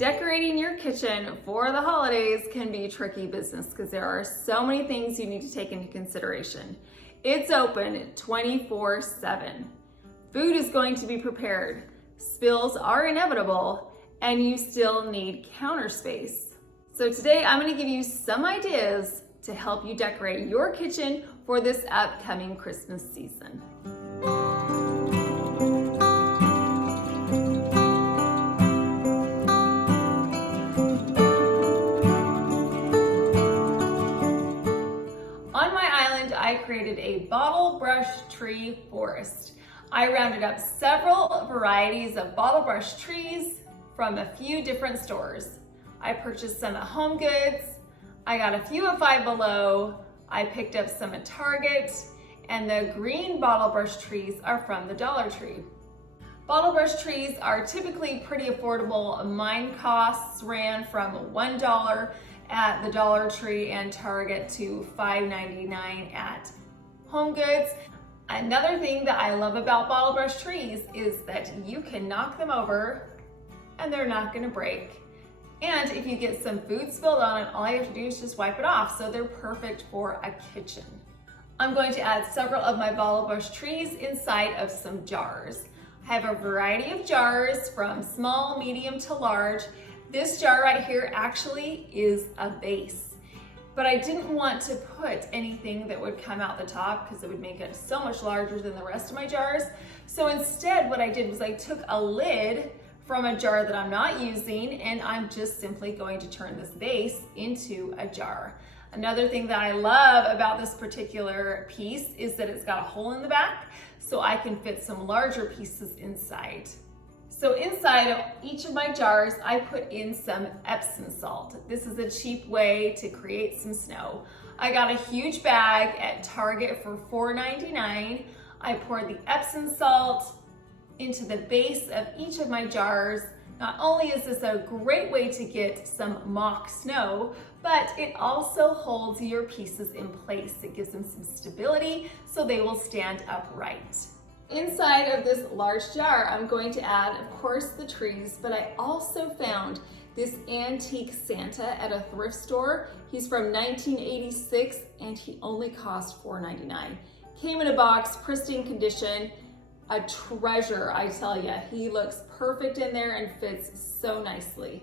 Decorating your kitchen for the holidays can be tricky business because there are so many things you need to take into consideration. It's open 24/7. Food is going to be prepared. Spills are inevitable, and you still need counter space. So today I'm going to give you some ideas to help you decorate your kitchen for this upcoming Christmas season. I created a bottle brush tree forest. I rounded up several varieties of bottle brush trees from a few different stores. I purchased some at Home Goods. I got a few at Five Below. I picked up some at Target, and the green bottle brush trees are from the Dollar Tree. Bottle brush trees are typically pretty affordable. Mine costs ran from $1 at the Dollar Tree and Target to $5.99 at Home Goods. Another thing that I love about bottle brush trees is that you can knock them over and they're not gonna break. And if you get some food spilled on it, all you have to do is just wipe it off, so they're perfect for a kitchen. I'm going to add several of my bottle brush trees inside of some jars. I have a variety of jars from small, medium to large. This jar right here actually is a base, but I didn't want to put anything that would come out the top because it would make it so much larger than the rest of my jars. So instead what I did was I took a lid from a jar that I'm not using, and I'm just simply going to turn this base into a jar. Another thing that I love about this particular piece is that it's got a hole in the back, so I can fit some larger pieces inside. So inside of each of my jars, I put in some Epsom salt. This is a cheap way to create some snow. I got a huge bag at Target for $4.99. I poured the Epsom salt into the base of each of my jars. Not only is this a great way to get some mock snow, but it also holds your pieces in place. It gives them some stability so they will stand upright. Inside of this large jar, I'm going to add, of course, the trees, but I also found this antique Santa at a thrift store. He's from 1986 and he only cost $4.99. Came in a box, pristine condition, a treasure, I tell you. He looks perfect in there and fits so nicely.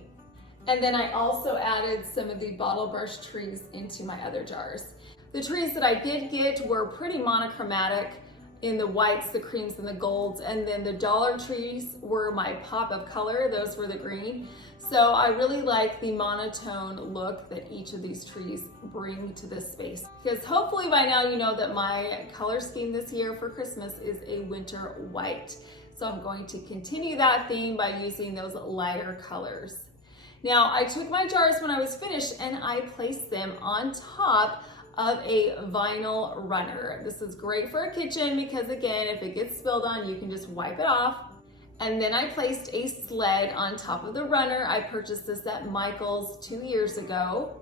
And then I also added some of the bottle brush trees into my other jars. The trees that I did get were pretty monochromatic, in the whites, the creams, and the golds, and then the Dollar Trees were my pop of color. Those were the green. So I really like the monotone look that each of these trees bring to this space, because hopefully by now you know that my color scheme this year for Christmas is a winter white. So I'm going to continue that theme by using those lighter colors. Now I took my jars when I was finished and I placed them on top of a vinyl runner. This is great for a kitchen because, again, if it gets spilled on, you can just wipe it off. And then I placed a sled on top of the runner. I purchased this at Michael's 2 years ago.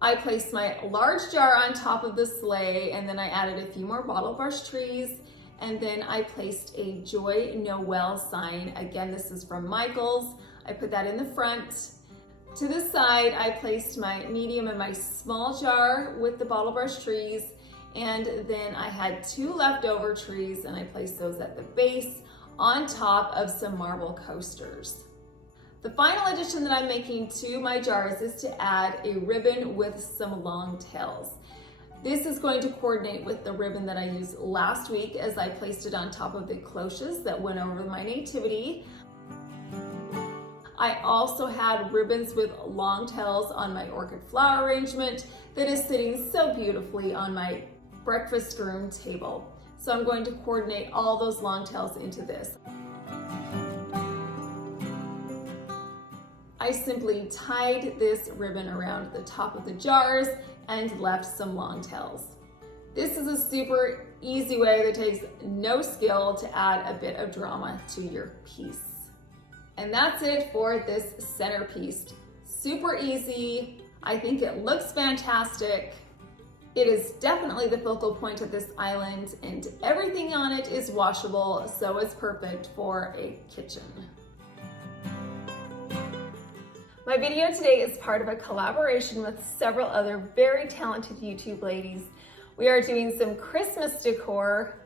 I placed my large jar on top of the sleigh, and then I added a few more bottle brush trees, and then I placed a Joy Noel sign. Again, this is from Michael's. I put that in the front. To the side, I placed my medium and my small jar with the bottle brush trees, and then I had 2 leftover trees and I placed those at the base on top of some marble coasters. The final addition that I'm making to my jars is to add a ribbon with some long tails. This is going to coordinate with the ribbon that I used last week as I placed it on top of the cloches that went over my nativity. I also had ribbons with long tails on my orchid flower arrangement that is sitting so beautifully on my breakfast room table. So I'm going to coordinate all those long tails into this. I simply tied this ribbon around the top of the jars and left some long tails. This is a super easy way that takes no skill to add a bit of drama to your piece. And that's it for this centerpiece. Super easy. I think it looks fantastic. It is definitely the focal point of this island, and everything on it is washable, so it's perfect for a kitchen. My video today is part of a collaboration with several other very talented YouTube ladies. We are doing some Christmas decor.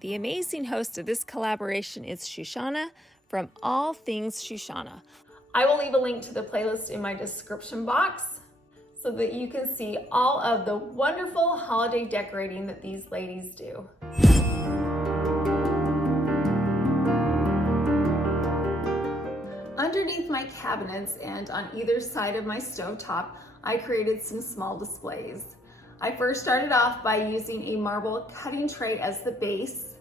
The amazing host of this collaboration is Shushana from All Things Shushana. I will leave a link to the playlist in my description box so that you can see all of the wonderful holiday decorating that these ladies do. Underneath my cabinets and on either side of my stovetop, I created some small displays. I first started off by using a marble cutting tray as the base.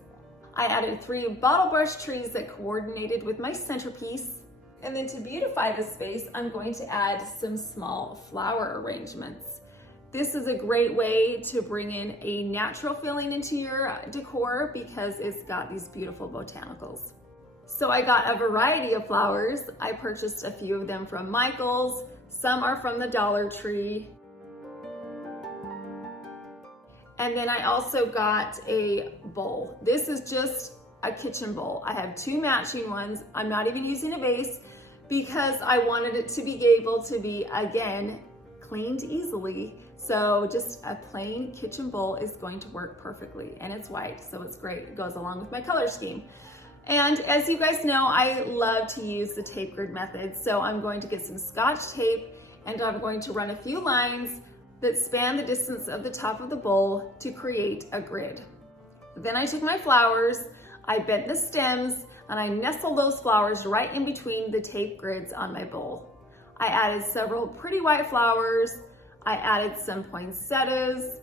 I added 3 bottle brush trees that coordinated with my centerpiece. And then to beautify the space, I'm going to add some small flower arrangements. This is a great way to bring in a natural feeling into your decor because it's got these beautiful botanicals. So I got a variety of flowers. I purchased a few of them from Michael's. Some are from the Dollar Tree. And then I also got a bowl. This is just a kitchen bowl. I have 2 matching ones. I'm not even using a base because I wanted it to be able to be, again, cleaned easily. So just a plain kitchen bowl is going to work perfectly. And it's white, so it's great. It goes along with my color scheme. And as you guys know, I love to use the tape grid method. So I'm going to get some Scotch tape and I'm going to run a few lines that span the distance of the top of the bowl to create a grid. Then I took my flowers, I bent the stems, and I nestled those flowers right in between the tape grids on my bowl. I added several pretty white flowers. I added some poinsettias.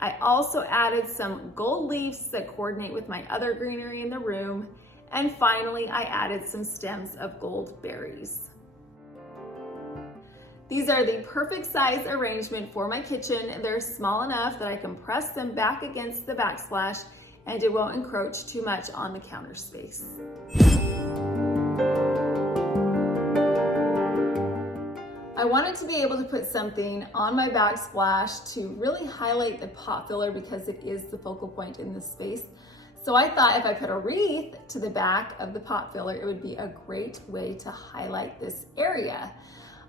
I also added some gold leaves that coordinate with my other greenery in the room. And finally, I added some stems of gold berries. These are the perfect size arrangement for my kitchen. They're small enough that I can press them back against the backsplash and it won't encroach too much on the counter space. I wanted to be able to put something on my backsplash to really highlight the pot filler because it is the focal point in this space. So I thought if I put a wreath to the back of the pot filler, it would be a great way to highlight this area.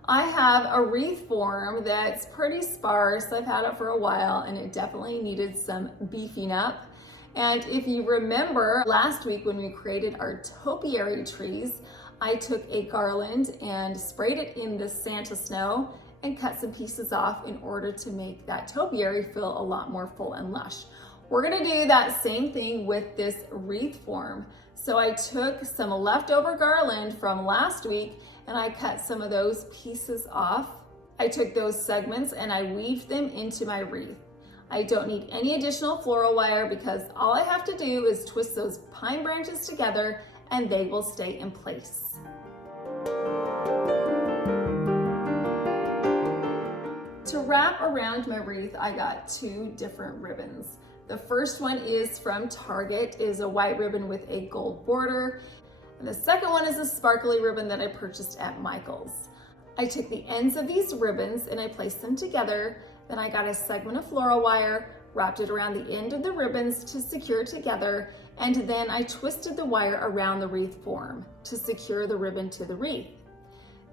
I have a wreath form that's pretty sparse. I've had it for a while and it definitely needed some beefing up. And if you remember last week when we created our topiary trees, I took a garland and sprayed it in the Santa snow and cut some pieces off in order to make that topiary feel a lot more full and lush. We're gonna do that same thing with this wreath form. So I took some leftover garland from last week and I cut some of those pieces off. I took those segments and I weaved them into my wreath. I don't need any additional floral wire because all I have to do is twist those pine branches together and they will stay in place. To wrap around my wreath, I got 2 different ribbons. The first one is from Target. It is a white ribbon with a gold border. And the second one is a sparkly ribbon that I purchased at Michael's. I took the ends of these ribbons and I placed them together. Then I got a segment of floral wire, wrapped it around the end of the ribbons to secure together, and then I twisted the wire around the wreath form to secure the ribbon to the wreath.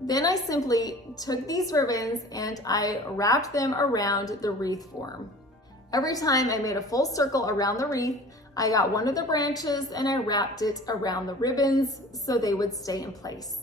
Then I simply took these ribbons and I wrapped them around the wreath form. Every time I made a full circle around the wreath, I got one of the branches and I wrapped it around the ribbons so they would stay in place.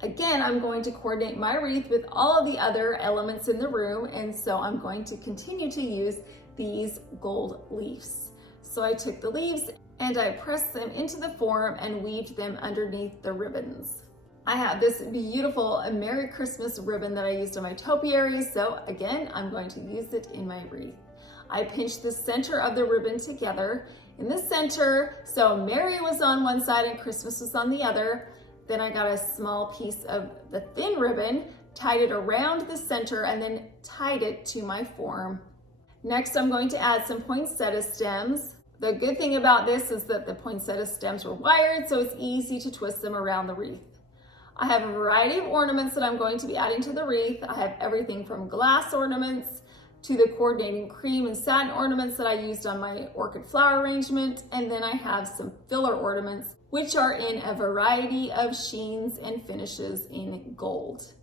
Again, I'm going to coordinate my wreath with all of the other elements in the room, and so I'm going to continue to use these gold leaves. So I took the leaves and I pressed them into the form and weaved them underneath the ribbons. I have this beautiful Merry Christmas ribbon that I used on my topiary, so again, I'm going to use it in my wreath. I pinched the center of the ribbon together in the center, so Merry was on one side and Christmas was on the other. Then I got a small piece of the thin ribbon, tied it around the center, and then tied it to my form. Next, I'm going to add some poinsettia stems. The good thing about this is that the poinsettia stems were wired, so it's easy to twist them around the wreath. I have a variety of ornaments that I'm going to be adding to the wreath. I have everything from glass ornaments to the coordinating cream and satin ornaments that I used on my orchid flower arrangement. And then I have some filler ornaments, which are in a variety of sheens and finishes in gold.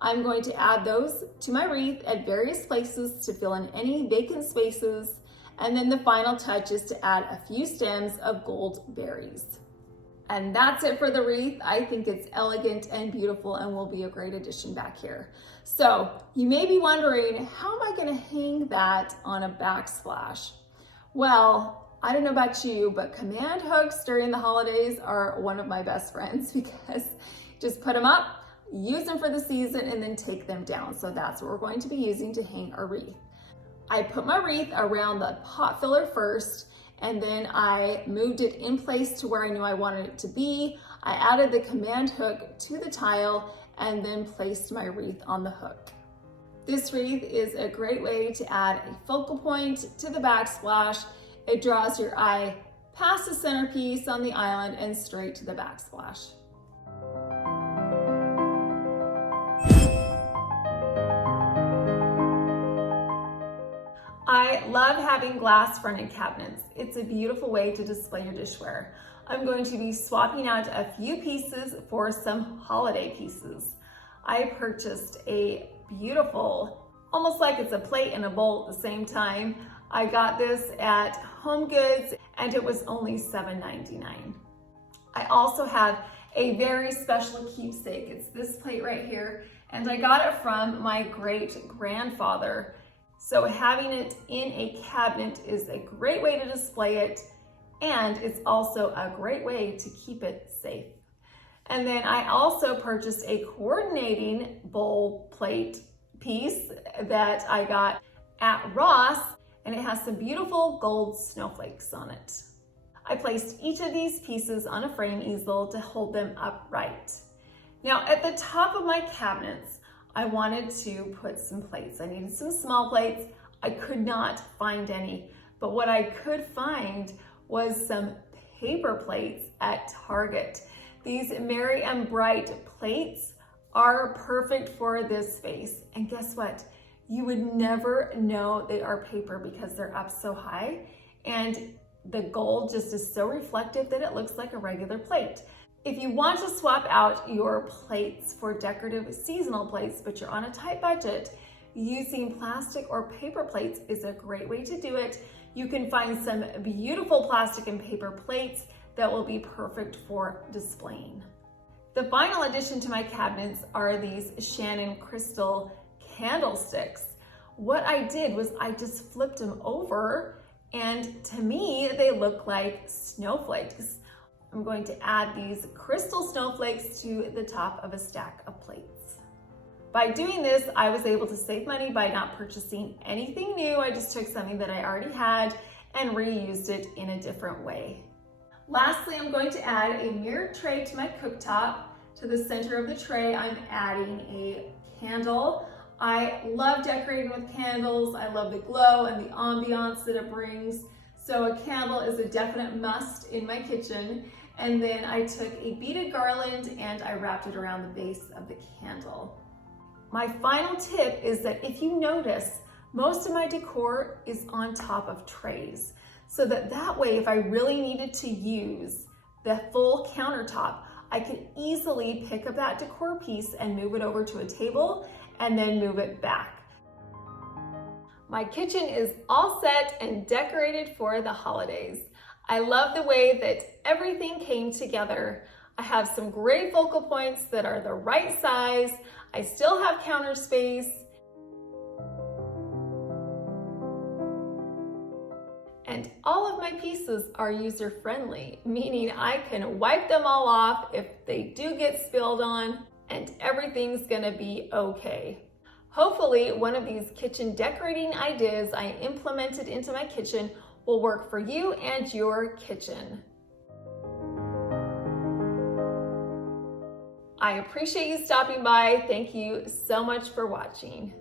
I'm going to add those to my wreath at various places to fill in any vacant spaces. And then the final touch is to add a few stems of gold berries. And that's it for the wreath. I think it's elegant and beautiful and will be a great addition back here. So you may be wondering, how am I gonna hang that on a backsplash? Well, I don't know about you, but command hooks during the holidays are one of my best friends because just put them up, use them for the season, and then take them down. So that's what we're going to be using to hang our wreath. I put my wreath around the pot filler first, and then I moved it in place to where I knew I wanted it to be. I added the command hook to the tile and then placed my wreath on the hook. This wreath is a great way to add a focal point to the backsplash. It draws your eye past the centerpiece on the island and straight to the backsplash. I love having glass fronted cabinets. It's a beautiful way to display your dishware. I'm going to be swapping out a few pieces for some holiday pieces. I purchased a beautiful, almost like it's a plate and a bowl at the same time. I got this at Home Goods and it was only $7.99. I also have a very special keepsake. It's this plate right here, and I got it from my great grandfather. So having it in a cabinet is a great way to display it, and it's also a great way to keep it safe. And then I also purchased a coordinating bowl plate piece that I got at Ross, and it has some beautiful gold snowflakes on it. I placed each of these pieces on a frame easel to hold them upright. Now at the top of my cabinets, I wanted to put some plates. I needed some small plates. I could not find any, but what I could find was some paper plates at Target. These Merry and Bright plates are perfect for this space. And guess what? You would never know they are paper because they're up so high, and the gold just is so reflective that it looks like a regular plate. If you want to swap out your plates for decorative seasonal plates, but you're on a tight budget, using plastic or paper plates is a great way to do it. You can find some beautiful plastic and paper plates that will be perfect for displaying. The final addition to my cabinets are these Shannon crystal candlesticks. What I did was I just flipped them over, and to me, they look like snowflakes. I'm going to add these crystal snowflakes to the top of a stack of plates. By doing this, I was able to save money by not purchasing anything new. I just took something that I already had and reused it in a different way. Lastly, I'm going to add a mirrored tray to my cooktop. To the center of the tray, I'm adding a candle. I love decorating with candles. I love the glow and the ambiance that it brings. So a candle is a definite must in my kitchen. And then I took a beaded garland and I wrapped it around the base of the candle. My final tip is that if you notice, most of my decor is on top of trays. So that way, if I really needed to use the full countertop, I could easily pick up that decor piece and move it over to a table and then move it back. My kitchen is all set and decorated for the holidays. I love the way that everything came together. I have some great focal points that are the right size. I still have counter space. And all of my pieces are user-friendly, meaning I can wipe them all off if they do get spilled on, and everything's gonna be okay. Hopefully, one of these kitchen decorating ideas I implemented into my kitchen will work for you and your kitchen. I appreciate you stopping by. Thank you so much for watching.